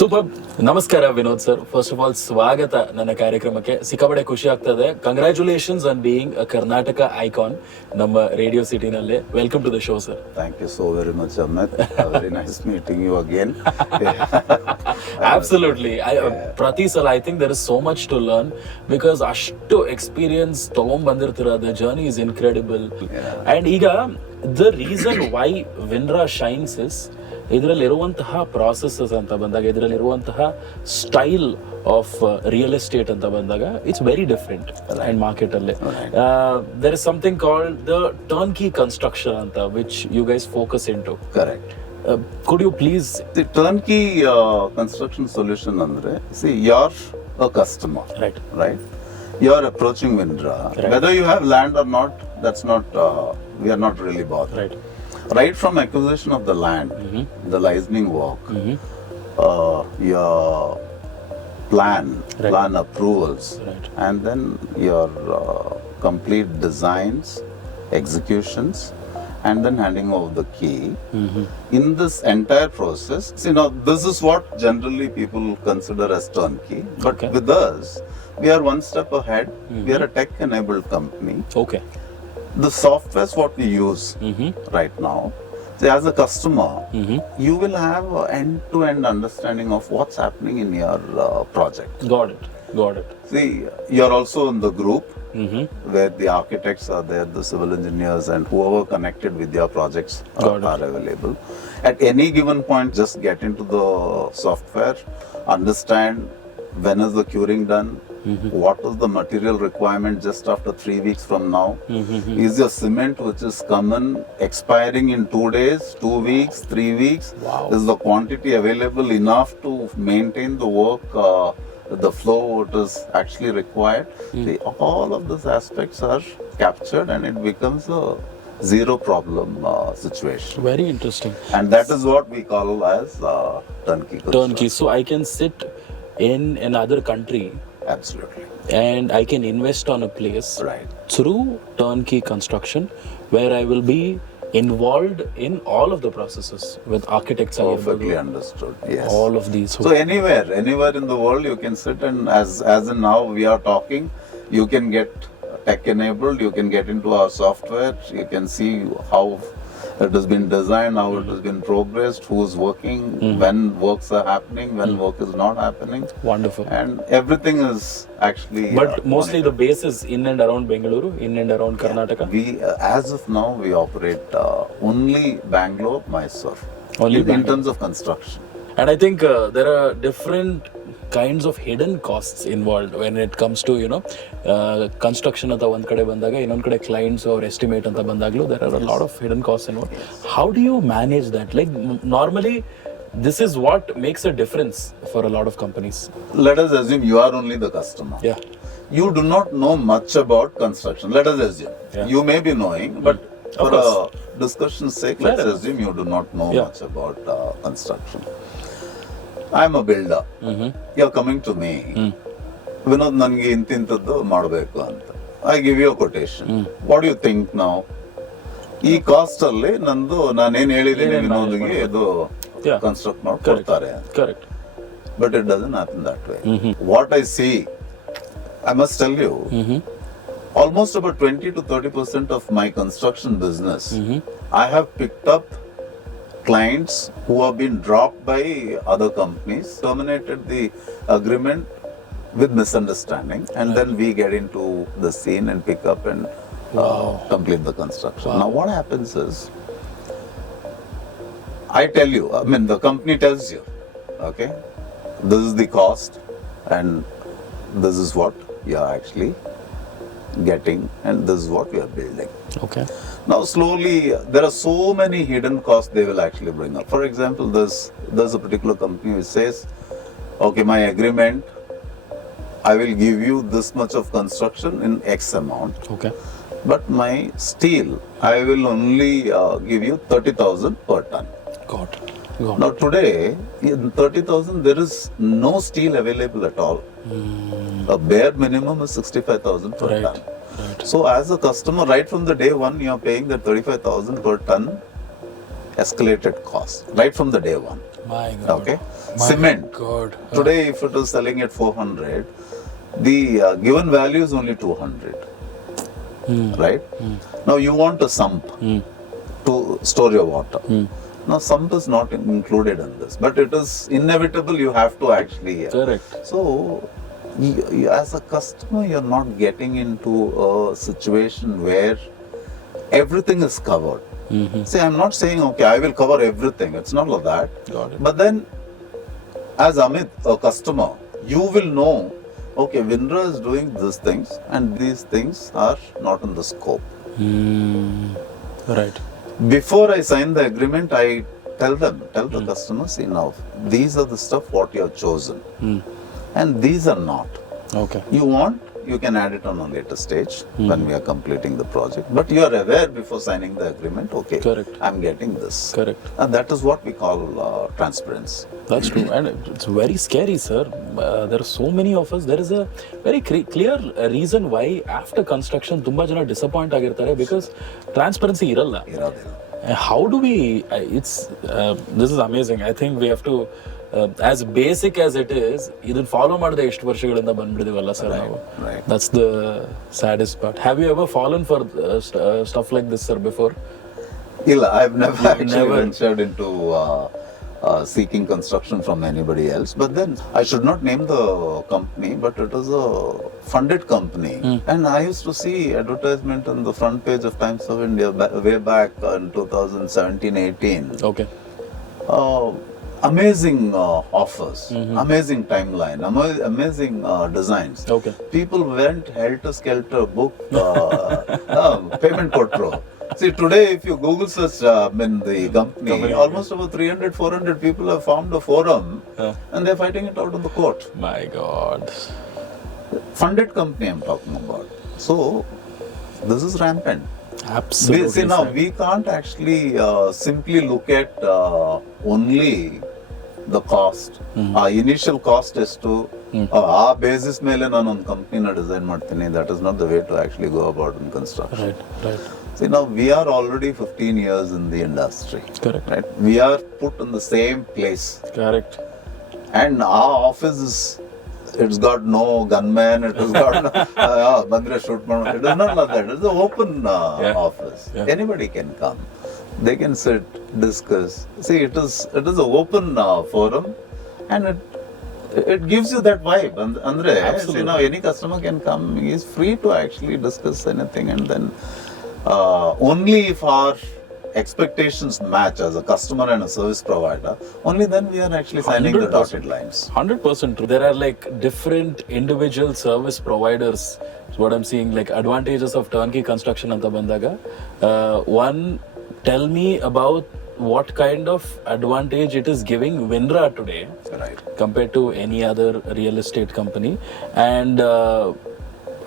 Super. ನಮಸ್ಕಾರ Vinod sir. First of all ಸ್ವಾಗತ ನನ್ನ ಕಾರ್ಯಕ್ರಮಕ್ಕೆ. ಸಿಕ್ಕಾಪಟ್ಟೆ ಖುಷಿ ಆಗ್ತದೆ. Congratulations on being a Karnataka icon ನಮ್ಮ ರೇಡಿಯೋ ಸಿಟಿನಲ್ಲಿ. Welcome to the show sir. Thank you so very much, Amit. Very nice meeting you again. Absolutely. ಪ್ರತಿ ಸಲ I think there is so much to learn because ಅಷ್ಟು experience ತಗೊಂಡ್ಬಂದಿರ್ತೀರ. The journey is incredible. And ಈಗ the reason why Vinra shines is ಇದರಲ್ಲಿರುವಂತಹ processes ಅಂತ ಬಂದಾಗ, ಇದರಲ್ಲಿರುವಂತಹ style of real estate ಅಂತ ಬಂದಾಗ it's very different and market ಅಲ್ಲಿ there is something called the turnkey construction ಅಂತ which you guys focus in to. Correct. Could you please? The turnkey construction solution andre, see, you're a customer, right? You're approaching Vinra. Right. Whether you have land or not, that's not, we are not really bothered. Right from acquisition of the land, the licensing work, your plan approvals, and then your complete designs, executions, and then handing over the key. In this entire process, see, now this is what generally people consider as turnkey, but with us, we are one step ahead. We are a tech-enabled company. Okay. The software is what we use right now. So as a customer, you will have an end-to-end understanding of what's happening in your project. Got it. See, you're also in the group where the architects are there, the civil engineers, and whoever connected with your projects are available. At any given point, just get into the software, understand when is the curing done, what is the material requirement just after 3 weeks from now, is your cement which is common expiring in 2 days, 2 weeks, 3 weeks, is the quantity available enough to maintain the work, the flow what is actually required. See, all of these aspects are captured and it becomes a zero problem situation. Very interesting. And that is what we call as turnkey. So I can sit in another country. Absolutely. And I can invest on a place through turnkey construction where I will be involved in all of the processes with architects. Perfectly understood. Yes. All of these. So anywhere in the world you can sit, and as in now we are talking, you can get tech enabled, you can get into our software, you can see how it has been designed, how it has been progressed, who is working, when works are happening, when work is not happening. Wonderful. And everything is actually but mostly the base is in and around Bangalore, in and around Karnataka. We as of now we operate only Bangalore, Mysore, only in terms of construction. And I think there are different kinds of hidden costs involved when it comes to construction anta one kade bandaga innond kade clients or estimate anta bandaglu there are a lot of hidden costs involved. How do you manage that? Like normally this is what makes a difference for a lot of companies. Let us assume you are only the customer. You do not know much about construction. Let us assume you may be knowing, but for a discussion's sake, let's assume you do not know much about construction. I am a builder. You are coming to me. Vinod, ನನಗೆ ಇಂತಿಂತದ್ದು ಮಾಡಬೇಕು ಅಂತ. I give you a quotation. What do you think now? ಈ cost ಅಲ್ಲಿ ನಂದು ನಾನೇನ್ ಹೇಳಿದ್ದೀನಿ ವಿನೋದ್ಗೆ ಇದು construct ಮಾಡಿ ಕೊಡ್ತಾರೆ. Correct. But it doesn't happen that way. What I see, I must tell you, almost about 20 to 30% of my construction business, I have picked up clients who have been dropped by other companies, terminated the agreement with misunderstanding, and then we get into the scene and pick up and complete the construction. Now what happens is, I tell you, I mean the company tells you, okay, this is the cost and this is what you are actually getting and this is what we are building. Okay. Now slowly there are so many hidden costs they will actually bring up. For example, there's a particular company which says, okay, my agreement, I will give you this much of construction in X amount. Okay. But my steel, I will only give you 30,000 per ton. Got it. Now today, in 30,000 there is no steel available at all. A bare minimum is 65,000 per ton. So as a customer, right from the day one, you are paying that 35,000 per ton escalated cost, right from the day one. My God. Okay. Cement. God. Today, if it is selling at 400, the given value is only 200. Right? Now you want a sump to store your water. Now sump is not included in this, but it is inevitable. You have to actually. Correct. So, as a customer, you're not getting into a situation where everything is covered. See, I'm not saying, okay, I will cover everything. It's not like that. Got it. But then, as Amit, a customer, you will know, okay, Vinra is doing these things and these things are not in the scope. Right. Before I sign the agreement, I tell the customer, see now, these are the stuff what you have chosen. And these are not. Okay. You want, you can add it on a later stage when we are completing the project. But you are aware before signing the agreement, okay, Correct. I'm getting this. Correct. And that is what we call transparency. That's true, and it's very scary, sir. There are so many of us. There is a very clear reason why after construction, ತುಂಬಾ ಜನ disappoint ಆಗಿರ್ತಾರೆ because transparency ಇರಲ್ಲ. How do we? This is amazing. I think we have to, as basic as it is, ಇದನ್ನ follow ಮಾಡದೆ ಎಷ್ಟು ವರ್ಷಗಳಿಂದ ಬಂದ್ಬಿಡಿದೀವಲ್ಲ sir ನಾವು. That's the saddest part. Have you ever fallen for stuff like this, sir, before? I've never actually ventured into seeking construction from anybody else. But then I should not name the company, but it was a funded company. And I used to see advertisement on the front page of Times of India way back in 2017-18. Okay. Amazing offers, amazing timeline, amazing designs. Okay. People went helter-skelter, book payment control. See, today if you Google search in the company, almost over 300, 400 people have formed a forum and they're fighting it out in the court. My God. Funded company I'm talking about. So, this is rampant. Absolutely. See, now we can't actually simply look at only the cost. Our initial cost is to ಆ basis ಮೇಲೆ ನಾನು ಒಂದು ಕಂಪ್ನಿನ design ಮಾಡ್ತೀನಿ. That is not the way to actually go about in construction. Right. See, now we are already 15 years in the industry. Correct. Right? We are put in the same place. Correct. And our office is, it's got no gunman, it has got no, bandre shoot man. It is not like that. It's an open office. Anybody can come. They can sit, discuss. See, it is an open forum, and it gives you that vibe. Andre, see, now any customer can come. He is free to actually discuss anything, and then only if our expectations match as a customer and a service provider, only then we are actually signing the dotted lines. 100% true. There are like different individual service providers. That's what I'm seeing, like advantages of turnkey construction anta bandaga. One, tell me about what kind of advantage it is giving Vinra today compared to any other real estate company, and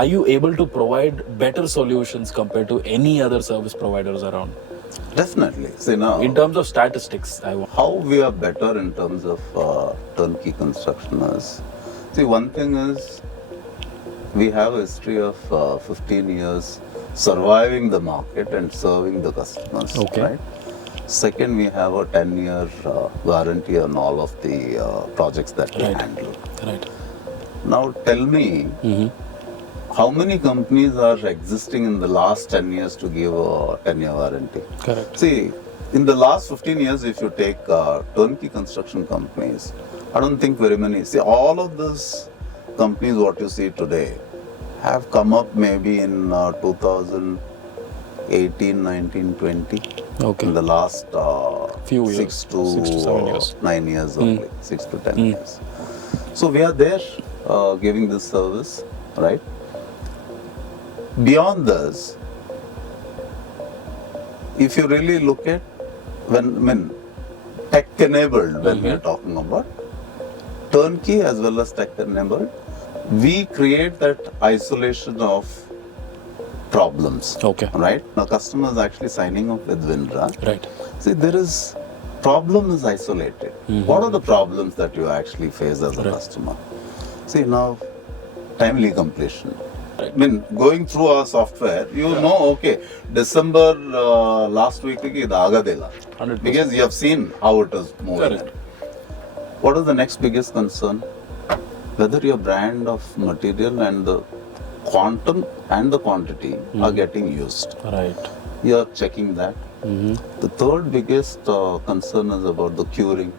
are you able to provide better solutions compared to any other service providers around? Definitely. See, now, in terms of statistics, how we are better in terms of turnkey construction is, see, one thing is we have a history of 15 years surviving the market and serving the customers. Okay. Right? Second, we have a 10-year warranty on all of the projects that we handle. Right. Now, tell me, how many companies are existing in the last 10 years to give a 10-year warranty? Correct. See, in the last 15 years, if you take turnkey construction companies, I don't think very many. See, all of these companies, what you see today, have come up maybe in 2018, 19, 20. Okay. In the last few years, 6 to 7 years. 9 years only, 6 to 10 years. So we are there giving this service, right? Beyond this, if you really look at tech-enabled, when we are talking about turnkey as well as tech-enabled, we create that isolation of problems. Okay. Right? Now, customer is actually signing up with Vinra. Right. See, problem is isolated. What are the problems that you actually face as a customer? See, now, timely completion. I mean, going through our software, you know, okay, December last week, because you have seen how it is moving. What is the next biggest concern? Whether your brand of material and the quantum and the quantity are getting used. Right. You are checking that. The third biggest concern is about the curing.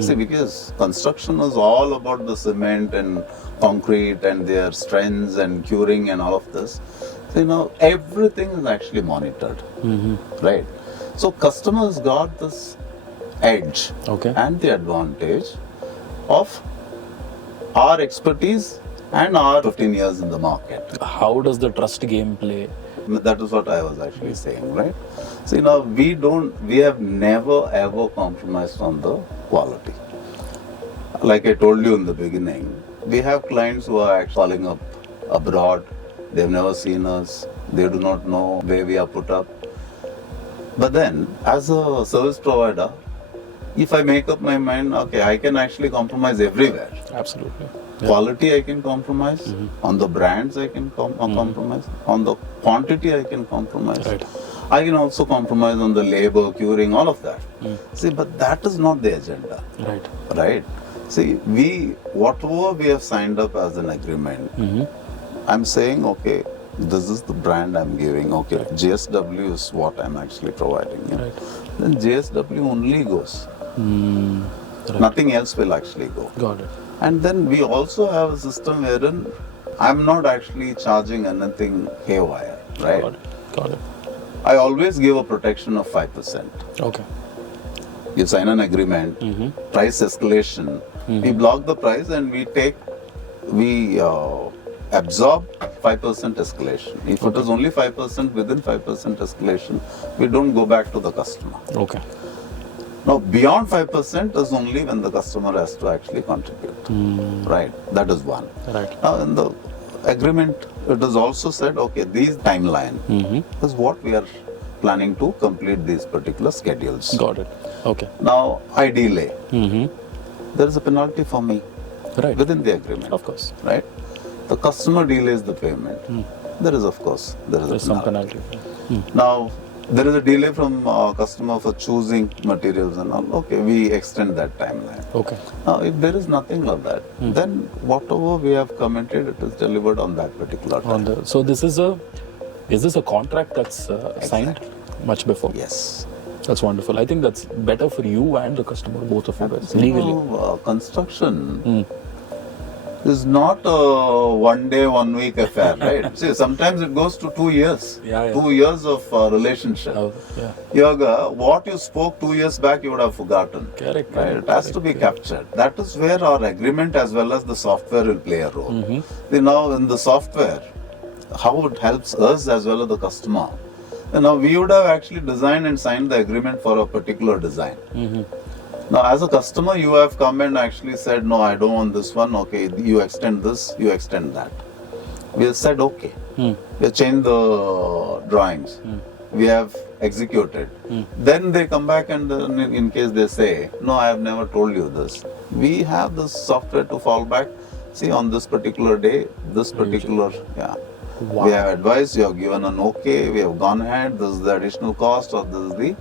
See, because construction is all about the cement and concrete and their strengths and curing and all of this. So, everything is actually monitored, right? So customers got this edge and the advantage of our expertise and our 15 years in the market. How does the trust game play? That is what I was actually saying, right? So, we have never ever compromised on the quality. Like I told you in the beginning, we have clients who are actually calling up abroad. They've never seen us. They do not know where we are put up. But then, as a service provider, if I make up my mind, okay, I can actually compromise everywhere. Absolutely. Quality I can compromise, on the brands I can compromise, on the quantity I can compromise. Right. I can also compromise on the labor, curing, all of that. See, but that is not the agenda. Right. Right? See, whatever we have signed up as an agreement, I'm saying, okay, this is the brand I'm giving, okay, GSW is what I'm actually providing. Right. Then GSW only goes. Right. Nothing else will actually go. Got it. And then we also have a system wherein I'm not actually charging anything haywire, right? Got it. I always give a protection of 5%. Okay. You sign an agreement, price escalation, we block the price and we absorb 5% escalation. If it is only 5%, within 5% escalation, we don't go back to the customer. Okay. Now, beyond 5% is only when the customer has to actually contribute. Right? That is one. Right. Now, in the agreement, it is also said, okay, these timeline is what we are planning to complete these particular schedules. Got it. Okay. Now, I delay. There is a penalty for me within the agreement. Of course. Right? The customer delays the payment. There is, of course, There's some penalty. Now, there is a delay from customer for choosing materials and all. Okay, we extend that timeline. Okay. Now, if there is nothing like that, then whatever we have committed, it is delivered on that particular time. So is this a contract that's signed much before? Yes. That's wonderful. I think that's better for you and the customer, both of you guys, legally. Construction is not a 1 day, 1 week affair, right? See, sometimes it goes to 2 years. 2 years of relationship. What you spoke 2 years back, you would have forgotten. Correct. Right? It has to be captured. That is where our agreement as well as the software will play a role. Now, in the software, how it helps us as well as the customer. Now, we would have actually designed and signed the agreement for a particular design. Now, as a customer, you have come and actually said, no, I don't want this one. Okay, you extend this, you extend that. We have said, okay. We have changed the drawings. We have executed. Then they come back and in case they say, no, I have never told you this. We have this software to fall back. See, on this particular day, this particular, we have advised, you have given an okay, we have gone ahead, this is the additional cost or this is the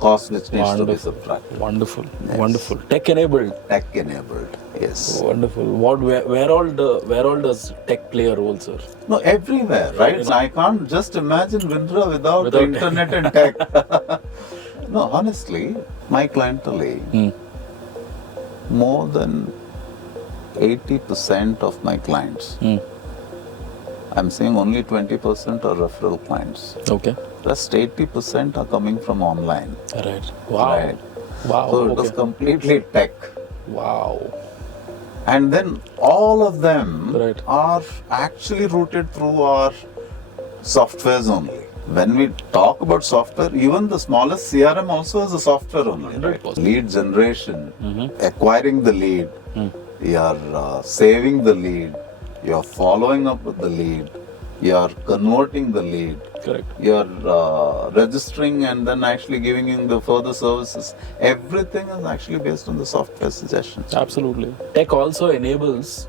cost which needs to be subtracted. Wonderful. Wonderful. Tech enabled. Tech enabled, yes. Wonderful. Where all does tech play a role, sir? No, everywhere, right? I can't just imagine Vinra without the internet and tech. No, honestly, my clientele, more than 80% of my clients, I'm saying only 20% are referral clients. Okay. Rest 80% are coming from online. Right. Wow. Right. Wow. So it was completely tech. Wow. And then all of them Right. are actually rooted through our softwares only. When we talk about software, even the smallest CRM also is a software only. Right? 100%. Lead generation, acquiring the lead, you are saving the lead, you are following up with the lead, you are converting the lead, Correct. you are registering and then actually giving in the further services. Everything is actually based on the software suggestions. Absolutely. Tech also enables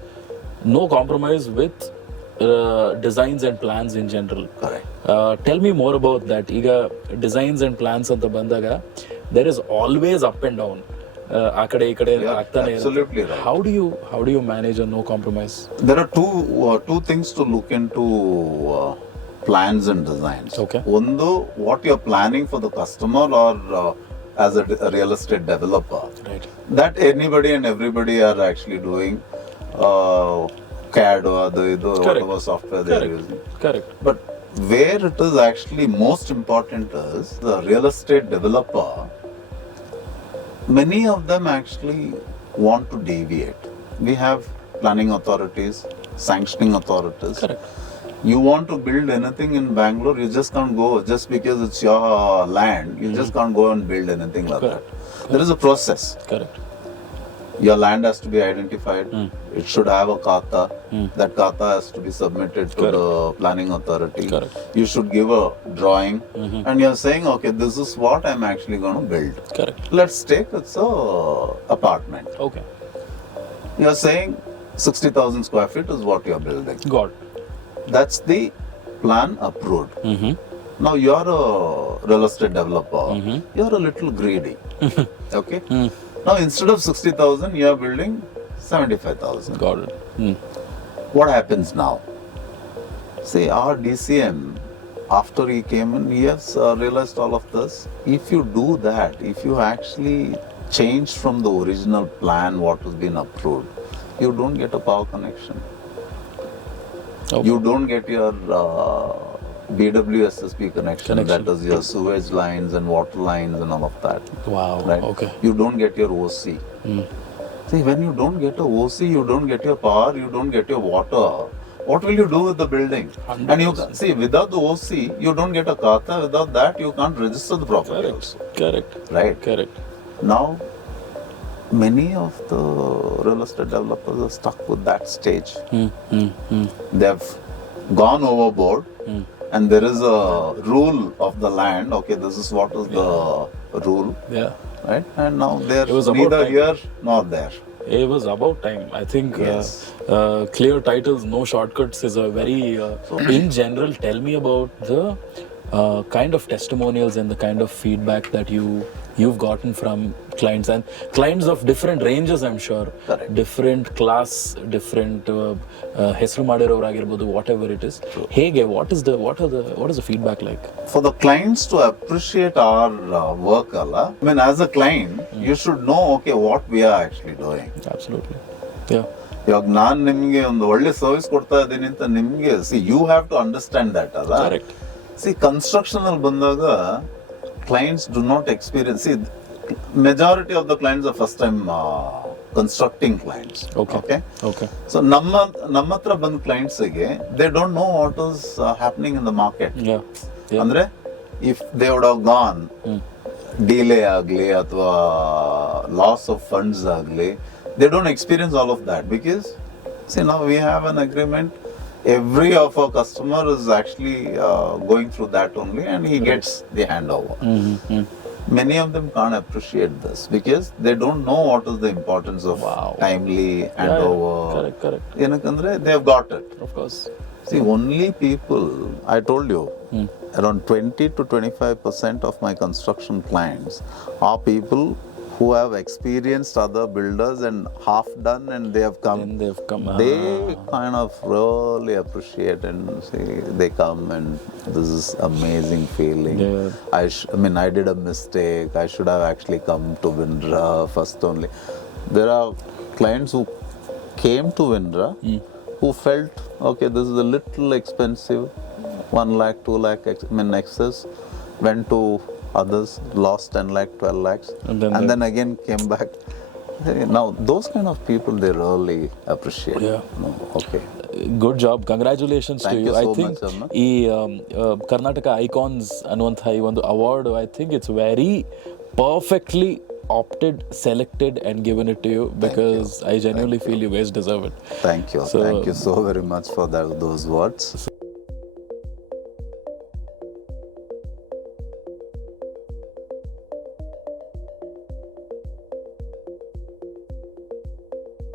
no compromise with designs and plans in general. Correct. Tell me more about that. ಈಗ designs and plans ಅಂತ ಬಂದಾಗ there is always up and down. ಆ ಕಡೆ ಈ ಕಡೆ ಆಗ್ತಾನೆ ಇರುತ್ತೆ. Absolutely right. How do you manage a no compromise? There are two things to look into plans and designs. Okay. One, what you're planning for the customer or as a real estate developer. Right. That anybody and everybody are actually doing. CAD or whatever software they are using. Correct. But where it is actually most important is the real estate developer. Many of them actually want to deviate. We have planning authorities, sanctioning authorities. Correct. You want to build anything in Bangalore, you just can't go just because it's your land. You just can't go and build anything like Correct. that. There is a process. Correct. Your land has to be identified. It should have a kata. That kata has to be submitted to the planning authority. Correct. You should give a drawing, and you're saying, okay, this is what I'm actually going to build. Correct. Let's take it's a apartment. Okay. You're saying 60,000 square feet is what you're building. Got it. That's the plan approved. Now you're a real estate developer. You're a little greedy. Okay. Now instead of 60,000, you are building 75,000. Got it. What happens now? See, our DCM, after he came in, he has realized all of this. If you do that, if you actually change from the original plan what has been approved, you don't get a power connection. Okay. You don't get your BWSSP connection, that is your sewage lines and water lines and all of that. Wow. Right? Okay. You don't get your OC. See, when you don't get a OC, you don't get your power, you don't get your water. What will you do with the building? 100%. And you see, without the OC, you don't get a kata. Without that, you can't register the property. Correct. Correct. Right? Correct. Now, many of the real estate developers are stuck with that stage. They've gone overboard. And there is a rule of the land. Okay, this is what is the rule. Yeah. Right? And now they're It was about neither time. here nor there. It was about time. I think Yes. clear titles, no shortcuts is a very, in general, tell me about the kind of testimonials and the kind of feedback that you've gotten from clients, and clients of different ranges, I'm sure. Correct. Different class, different ಹೆಸರು ಮಾಡಿರೋರಾಗಿರ್ಬೋದು, whatever it is. ಹೇಗೆ, what is the feedback like? For the clients to appreciate our work, I mean, as a client, you should know, okay, what we are actually doing. Absolutely. Yeah. ಇವಾಗ ನಾನು ನಿಮಗೆ ಒಂದು ಒಳ್ಳೆ service ಕೊಡ್ತಾ ಇದ್ದೀನಿ ಅಂತ ನಿಮಗೆ see you have to understand that ಅಲ್ಲ. Correct. ಸಿ ಕನ್ಸ್ಟ್ರಕ್ಷನ್ ಅಲ್ಲಿ ಬಂದಾಗ clients do not experience. See, majority of the clients are first time constructing clients. Okay. So ನಮ್ಮ ಹತ್ರ ಬಂದ clients ಗೆ they don't know what is happening in the market. Yeah. ಅಂದ್ರೆ if they would have gone delay ಆಗಲಿ ಅಥವಾ loss of funds ಆಗಲಿ, they don't experience all of that because see, now we have an agreement. Every of our customer is actually going through that only, and he gets the handover. Many of them can't appreciate this because they don't know what is the importance of timely handover. Correct. Yenakandre they have got it. Of course. See, only people, I told you, around 20 to 25% of my construction clients are people who have experienced other builders and half done, and they have come. And they've come. They kind of really appreciate and say, they come and this is amazing feeling. Yeah. I mean, I did a mistake. I should have actually come to Vinra first only. There are clients who came to Vinra who felt, okay, this is a little expensive, 1 lakh, 2 lakh, excess, went to others, lost 10 lakh, 12 lakhs, and then again came back. Now, those kind of people, they really appreciate. Yeah. No, okay. Good job. Congratulations Thank to you you. so I think much, Amma. ಈ Karnataka icons ಅನ್ನುವಂತಹ ಈ ಒಂದು award, I think it's very perfectly opted, selected and given it to you because I genuinely feel you guys deserve it. Thank you. So, Thank you so very much for those words.